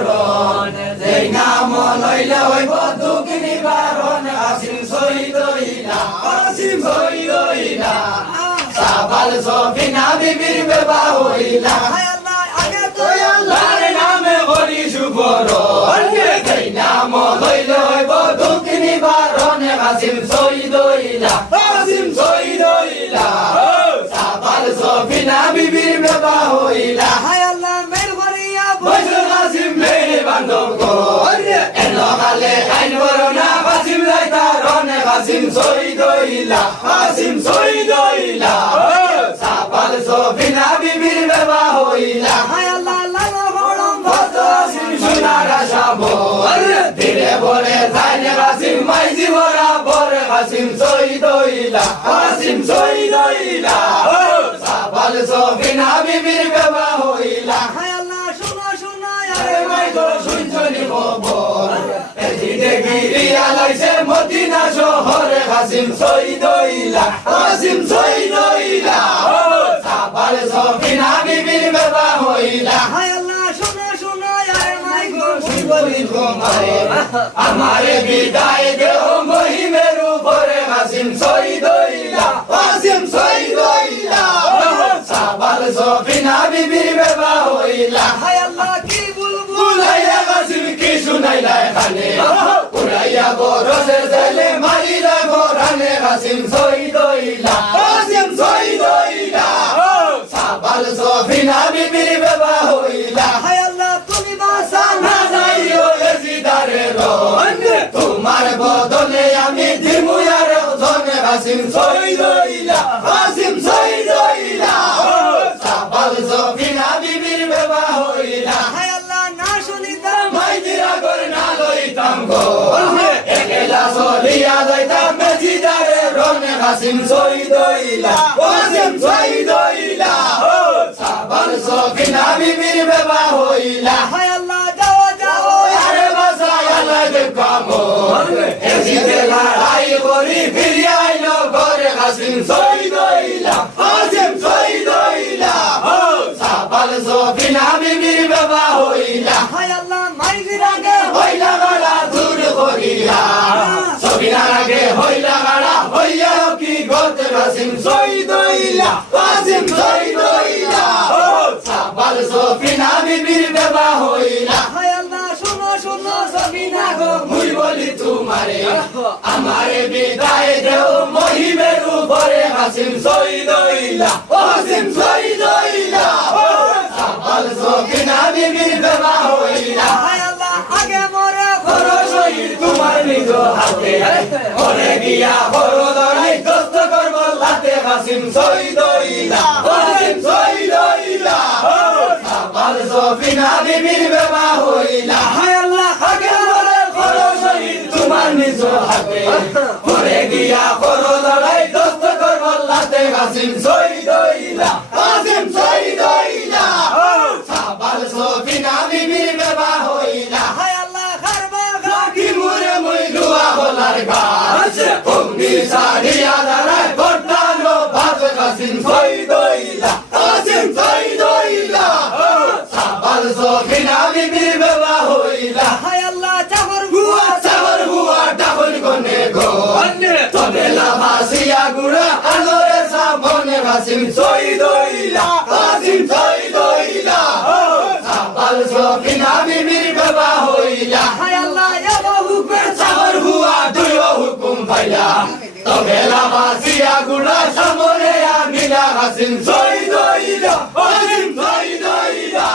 মরণ যেই নাম লইলে হইব দুঃখ নিবারণ কাসিম শহীদ হইলা কাসিম শহীদ হইলা সাবাল সফিনা বিবির বিবাহ হইলা আল্লাহর নামে করি সুবরণ যেই নাম লইলে হইব দুঃখ নিবারণ কাসিম শহীদ হইলা কাসিম শহীদ হইলা সাবাল সফিনা বিবির বিবাহ হইলা কাসিম মেরে বান্ধব এনকালে আইন বরনা কাসিম লাইতারণ কাসিম শহীদ হইলা কাসিম শহীদ হইলা সাবাল সফিনা বিবির বিবাহ হইলা কাসিম সোনার সাবর ধীরে ভরে যাইনে কাসিম মাইজি বরাবর কাসিম শহীদ হইলা কাসিম শহীদ হইলা সাবাল সফিনা বিবির বিবাহ হইলা মদিনা শহরে কাসিম শহীদ হইলা কাসিম শহীদ হইলা সাবাল সফিনা বিবির বিবাহ হইলা আমারে বিদায় দেও মহিমের উপরে কাসিম শহীদ হইলা কাসিম শহীদ হইলা সাবাল সফিনা বিবির বিবাহ হইলা উলাইয়া কাসিম কি শুনাইলা এখানে উলাইয়া বরসের ছেলে মারিলা গোরানে কাসিম শহীদ হইলা কাসিম শহীদ হইলা সাবাল সফিনা বিবির বিবাহ হইলা তোমার বদলে আমি দিমুয়ার ওজনে কাসিম শহীদ হইলা কাসিম শহীদ হইলা সাবাল সফিনা বিবির বিবাহ হইলা মাইজিরা করে না লইতাম গো একলা চলিয়া যাইতাম মেজিদারে রনে কাসিম শহীদ হইলা কাসিম শহীদ হইলা সাবাল সফিনা বিবির বিবাহ হইলা লড়াই করি ফিরিয়ে আইলো ঘরে কাসিম শহীদ হইলা কাসিম শহীদ হইলা সাবাল সফিনা বিবির বিবাহ হইলা হইলা গাড়া দূর করিয়া সফিনার আগে হইলা গাড়া হইয়া কি গত কাসিম শহীদ হইলা কাসিম শহীদ হইলা সাবাল সফিনা বিবির বিবাহ হইলা মুই বলি তোমারে আমারে বিদায় দেও মহিমের উপরে কাসিম শহীদ হইলা কাসিম শহীদ হইলা সাবাল সফিনা বিবির বিবাহ হইলা করো শহীদ তোমার নিজ হাতে করে গিয়া করো লড়াই দস্ত করব লাতে কাসিম শহীদ হইলা কাসিম শহীদ হইলা সাবাল সফিনা বিবির বিবাহ হইলা তোমার নিজ হাতে করে গিয়া করো লড়াই দস্ত করব লাতে কাসিম শহীদ হইলা কাসিম শহীদ হইলা সাবাল সফিনা বিবির বিবাহ হইলা কি মুরে মুই দুয়া হলার গাছ অগ্নি সারিয়া দাঁড়ায় বর্তানো ভাত কাসিম শহীদ হইলা কাসিম শহীদ হইলা সাবাল সফিনা বিবির বিবাহ হইলা কাসিম শহীদ হইলা কাসিম শহীদ হইলা সাবাল সফিনা বিবির বিবাহ হইলা সাগর হুয়া দুই হুকুম পাইলা তবে লাভাসিয়া গুড়া সামনে আনিলা কাসিম শহীদ হইলা কাসিম শহীদ হইলা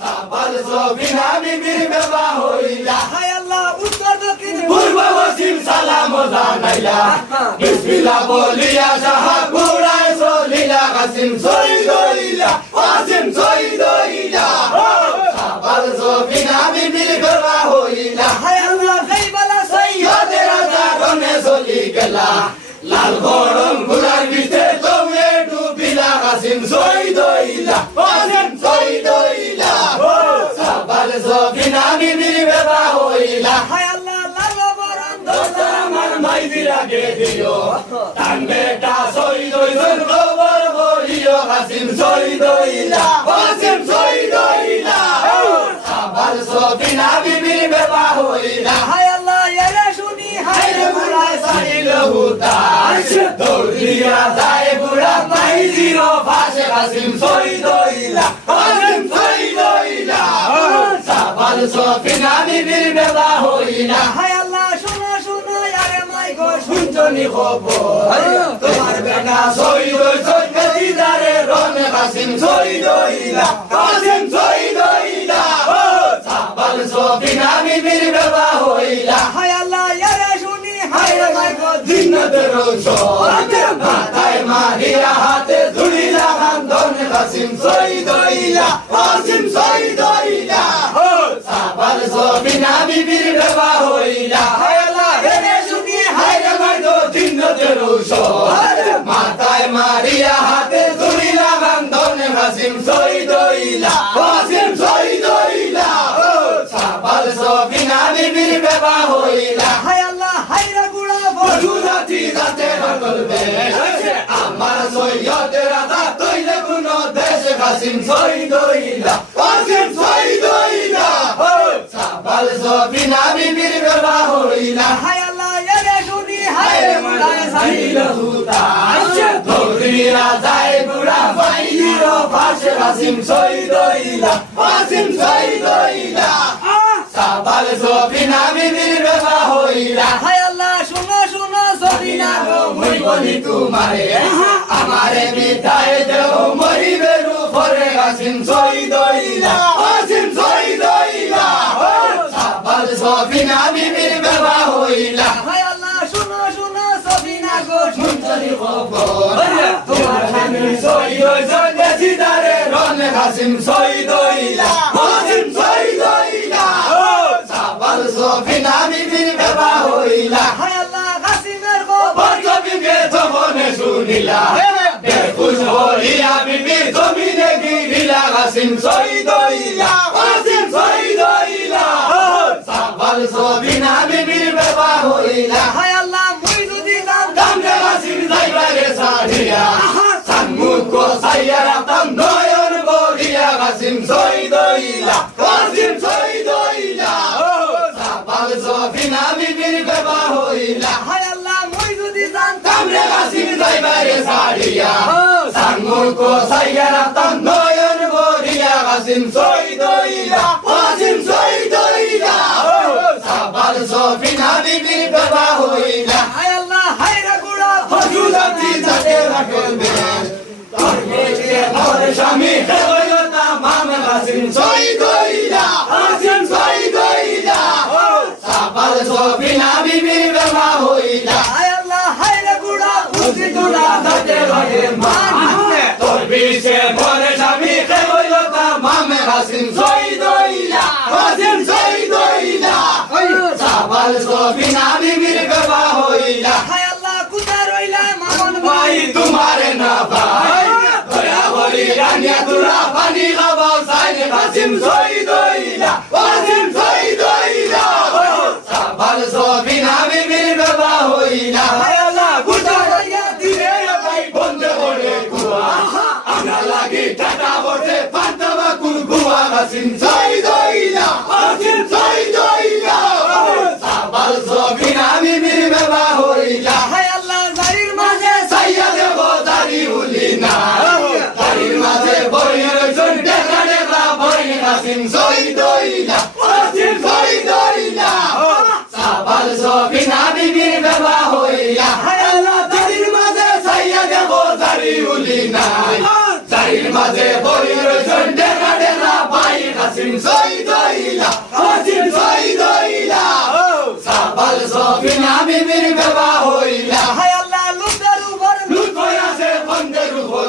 সাবাল সফিনা বিবির বিবাহ হইলা পূর্ব পশ্চিম সালাম জানাইলা বিসমিল্লাহ বলিয়া সাহা ঘোড়ায় চলিলা কাসিম শহীদ হইলা কাসিম শহীদ হইলা সাবাল সফিনা বিবির বিবাহ হইলা সৈয়দের আজারনে চলি গেলা লাল গরম ঘোড়ার ভিতরে তুমি ডুবিলা কাসিম শহীদ হইলা কাসিম শহীদ হইলা সাবাল সফিনা বিবির বিবাহ হইলা আমার মাইজির আগে দিও তান বেটা শহীদ হইছেন খবর বলিও কাসিম শহীদ হইলা কাসিম শহীদ হইলা সাবাল সাবাল সফিনা বিবির বেবা হইলা হায় আল্লাহ এরে শুনি হায় রে বুড়ায় সাইল হুতার দৌড়িয়া যায় বুড়া নাই জিরো ফাঁসে কাসিম শহীদ হইলা কাসিম শহীদ হইলা সাবাল সফিনা বিবির বেবা হইলা হায় আল্লাহ শোনো শোনো আরে মাই গো শুনছনি খবর তোমার বেটা শহীদ হইছে দিদারে রনে কাসিম শহীদ হইলা কাসিম শহীদ হইলা সাবাল সফিনা বিবির বেবা হইলা হায় আল্লাহ এরে শুনি হায় রে মাই গো জিন্নতের মাথায় মারিয়া হাতে ধুলিলা খান কাসিম শহীদ হইলা কাসিম শহীদ হইলা সাবাল সফিনা বিবির বেবা হইলা হায় আল্লাহ এরে শুনি হায় রে মাই গো জিন্নতের মাথায় মারিয়া হাতে ধুলিলা খান কাসিম শহীদ হইলা কাসিম শহীদ হইলা সাবাল সফিনা বিবির বেবা হইলা হায় আল্লাহ হায় রে বুড়া বসুরাতি যাতে বলবে আমার সৈয়দের রাজা তৈলে কোন দেশে কাসিম শহীদ হইলা কাসিম শহীদ হইলা সাবাল সফিনা বিবির বেবা হইলা হায় আল্লাহ এরে শুনি হায় রে বুড়ায় সাইল হুতার দৌড়িয়া যায় বুড়া বাইর ফাঁসে কাসিম শহীদ হইলা কাসিম শহীদ হইলা সাবাল সফিনা বিবির বেবা হইলা হায় আল্লাহ শোনো শোনো সবিনা গো মুই বলি তোমারে আমারে বিদায় দেও মরিবে রূপরে কাসিম শহীদ হইলা কাসিম শহীদ হইলা সাবাল সফিনা বিবির বেবা হইলা হায় আল্লাহ শোনো শোনো সবিনা গো শুনছনি খবর তোমার স্বামী শহীদ হইছে দেশিদারে রনে কাসিম শহীদ হইলা কাসিম শহীদ হইলা সাবাল সফিনা বিবির বেবা হইলা হায় আল্লাহ কাসিমের গো বর্তবিকে তবনে শুনিলা বেকুশ হইয়া বিবি জমিনে গিরিলা কাসিম শহীদ হইলা কাসিম শহীদ হইলা সাবাল সফিনা বিবির বেবা হইলা হায় আল্লাহ মুই যদি নাম কামরে কাসিম যাইবারে সাড়িয়া সানমুখ সাইয়ারা তাম নয়ন বরিয়া কাসিম শহীদ হইলা কাসিম শহীদ হইলা সাবাল সফিনা বিবির বেবা হইলা হায় আল্লাহ মুই যদি জানতাম কামরে কাসিম যাইবারে সাড়িয়া সানমুখ সাইয়ারা তাম নয়ন বরিয়া কাসিম শহীদ হইলা কাসিম শহীদ হইলা সাবাল সফিনা বিবির বেবা হইলা হায় আল্লাহ হায় রে গুড়া হজুরাতি যাতে রাখবে তোর মেয়ে মোর স্বামী হেবয়তা মাম কাসিম শহীদ হইলা কাসিম শহীদ হইলা সাবাল সফিনা বিবির বেবা হইলা হায় আল্লাহ হায় রে গুড়া খুশি তোরা যাতে লাগে মান তোর বিশে মোর স্বামী হেবয়তা মাম কাসিম শহীদ হইলা কাসিম শহীদ হইলা সাবাল সফিনা বিবির বেবা হইলা হায় আল্লাহ কুতা রইলা মামন ভাই তোমারে না ভাই দয়া বলি রানিয়া তুরা পানি খাবাও সাইনে কাসিম শহীদ হইলা কাসিম শহীদ হইলা সাবাল সফিনা বিবির বেবা হইলা হায় আল্লাহ কুতা রইলা দিলে ভাই বন্ধ করে কুয়া আমরা লাগি টাটা বসে পান্তাবা কুল কুয়া কাসিম শহীদ হইলা কাসিম শহীদ হইলা সাবাল সফিনা বিবির বেবা হইলা হায় আল্লাহ জারির মাঝে সাইয়া দেব দাড়ি উলি না দাড়ির মাঝে বই রইছন দেখা দেখা বই কাসিম শহীদ হইলা কাসিম শহীদ হইলা সাবাল সফিনা বিবির বেবা হইলা হায় আল্লাহ দাড়ির মাঝে সাইয়া দেব দাড়ি উলি না দাড়ির মাঝে বই রইছন দেখা দেখা বই কাসিম শহীদ হইলা কাসিম শহীদ হইলা সাবাল সফিনা বিবির বেবা হইলা হায় আল্লাহ লুটের উপর লুট হইয়াছে বন্ধের উপর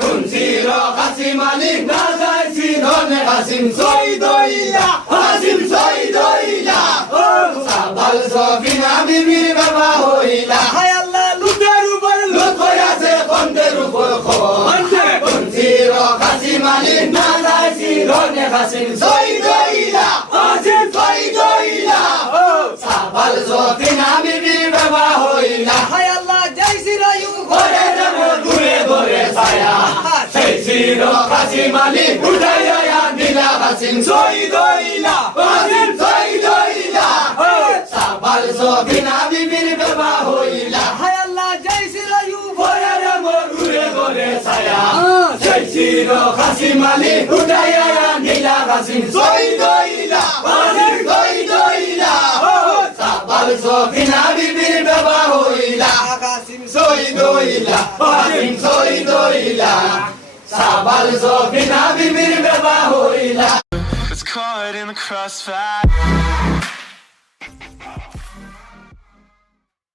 কুঞ্চির কাসিম আলী না যাইছি ধনে কাসিম শহীদ হইলা কাসিম শহীদ হইলা সাবাল সফিনা বিবির বেবা হইলা হায় আল্লাহ লুটের উপর লুট হইয়াছে বন্ধের উপর কুঞ্চির কাসিম আলী না যাইছি ধনে কাসিম শহীদ হইলা কাসিম শহীদ হইলা সাবাল সফিনা বিবির বেবা হইলা হায় আল্লাহ জয় রায়ু ঘরে যাব দূরে দূরে ছায়া সেই চির কাসিম আলী উঠাইয়া দিলা কাসিম শহীদ হইলা কাসিম শহীদ হইলা সাবাল সফিনা বিবির বিবাহ হইলা হায় আল্লাহ জয় শিরায়ু পরে রে মরুরে গলে ছায়া সেই চির কাসিম আলী উঠাইয়া নীলা কাসিম শহীদ হইলা কাসিম শহীদ হইলা সাবাল সফিনা বিবির বিবাহ হইলা কাসিম শহীদ হইলা কাসিম শহীদ হইলা সাবাল সফিনা বিবির বিবাহ হইলা It's caught in the crossfire.